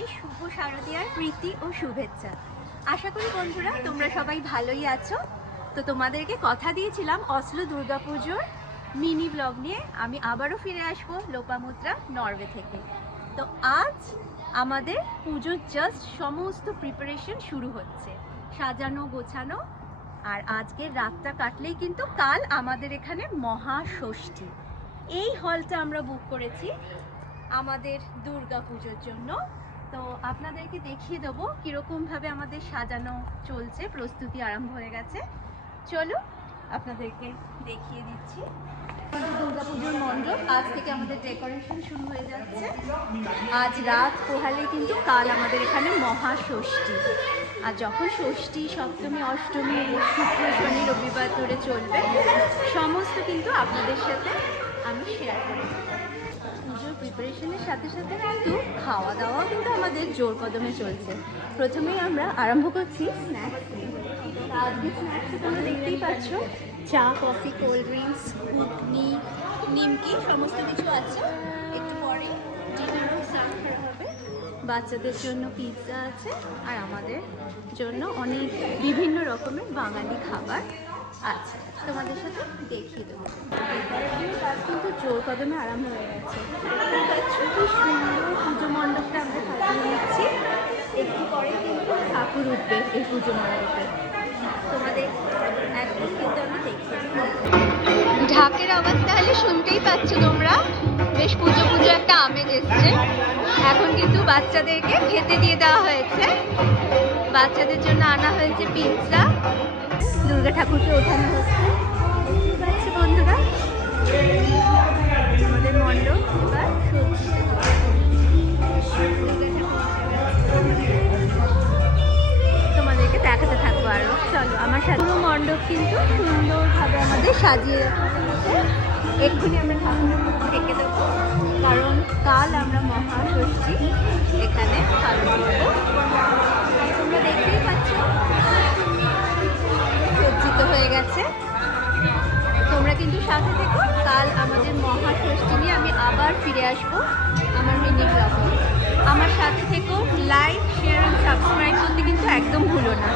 জানাই শুভ শারদীয়ার প্রীতি ও শুভেচ্ছা। আশা করি বন্ধুরা তোমরা সবাই ভালোই আছো। তো তোমাদেরকে কথা দিয়েছিলাম অসলো দুর্গাপুজোর মিনি ব্লগ নিয়ে আমি আবারও ফিরে আসবো লোপামুদ্রা নরওয়ে থেকে। তো আজ আমাদের পুজোর জাস্ট সমস্ত প্রিপারেশন শুরু হচ্ছে, সাজানো গোছানো। আর আজকের রাতটা কাটলেই কিন্তু কাল আমাদের এখানে মহাষষ্ঠী। এই হলটা আমরা বুক করেছি আমাদের দুর্গা পুজোর জন্য। তো আপনাদেরকে দেখিয়ে দেবো কীরকমভাবে আমাদের সাজানো চলছে, প্রস্তুতি আরম্ভ হয়ে গেছে। চলো আপনাদেরকে দেখিয়ে দিচ্ছি। দুর্গা পুজোর মণ্ডপ আজ থেকে আমাদের ডেকোরেশন শুরু হয়ে যাচ্ছে। আজ রাত পোহালে কিন্তু কাল আমাদের এখানে মহাষষ্ঠী। আর যখন ষষ্ঠী, সপ্তমী, অষ্টমী, শুক্র, শনি, রবিবার ধরে চলবে, সমস্ত কিন্তু আপনাদের সাথে আমি শেয়ার করে দেবো। পুজোর প্রিপারেশনের সাথে সাথে কিন্তু খাওয়া দাওয়াও কিন্তু আমাদের জোর কদমে চলছে। প্রথমেই আমরা আরম্ভ করছি স্ন্যাক্স দিয়ে। আজকে স্ন্যাক্সে তোমরা দেখতেই পাচ্ছ চা, কফি, কোল্ড ড্রিঙ্কস, ঘুগনি, নিমকি সমস্ত কিছু আছে। একটু পরে ডিনারও সার্ভ করা হবে। বাচ্চাদের জন্য পিৎজা আছে আর আমাদের জন্য অনেক বিভিন্ন রকমের বাঙালি খাবার আছে। তোমাদের সাথে দেখিয়ে দেবো। কাজ কিন্তু জোর কদমে আরম্ভ হয়ে গেছে। খুব সুন্দর পুজো মণ্ডপটা আমরা সাজিয়ে নিচ্ছি। একটু পরে কিন্তু ঠাকুর উঠবে এই পুজো মণ্ডপে। তোমাদের একদম কিন্তু আমি দেখিয়ে ঢাকের আওয়াজ তাহলে শুনতেই পাচ্ছ তোমরা। বেশ পুজো পুজো একটা আমেজ এসছে। এখন কিন্তু বাচ্চাদেরকে খেতে দিয়ে দেওয়া হয়েছে। বাচ্চাদের জন্য আনা হয়েছে পিৎজা। দুর্গা ঠাকুরকে ওঠানো হচ্ছে, দেখতেই পাচ্ছি বন্ধুরা। আমাদের মণ্ডপ এবার তোমাদেরকে দেখাতে থাকবো আরো। চলো আমার সাথে। পুরো মণ্ডপ কিন্তু সুন্দরভাবে আমাদের সাজিয়ে রাখা হয়েছে। এক্ষুনি আমরা ঠাকুরের মুখ ঢেকে দেবো, কারণ কাল আমরা মহাষষ্ঠী এখানে পালন করবো। তোমরা দেখতেই পাচ্ছ সজ্জিত হয়ে গেছে। তোমরা কিন্তু সাথে থেকো, কাল আমাদের মহাষষ্ঠী নিয়ে আমি আবার ফিরে আসবো আমার মিনি ব্লগে। আমার সাথে থেকো, লাইক, শেয়ার, সাবস্ক্রাইব করতে কিন্তু একদম ভুলো না।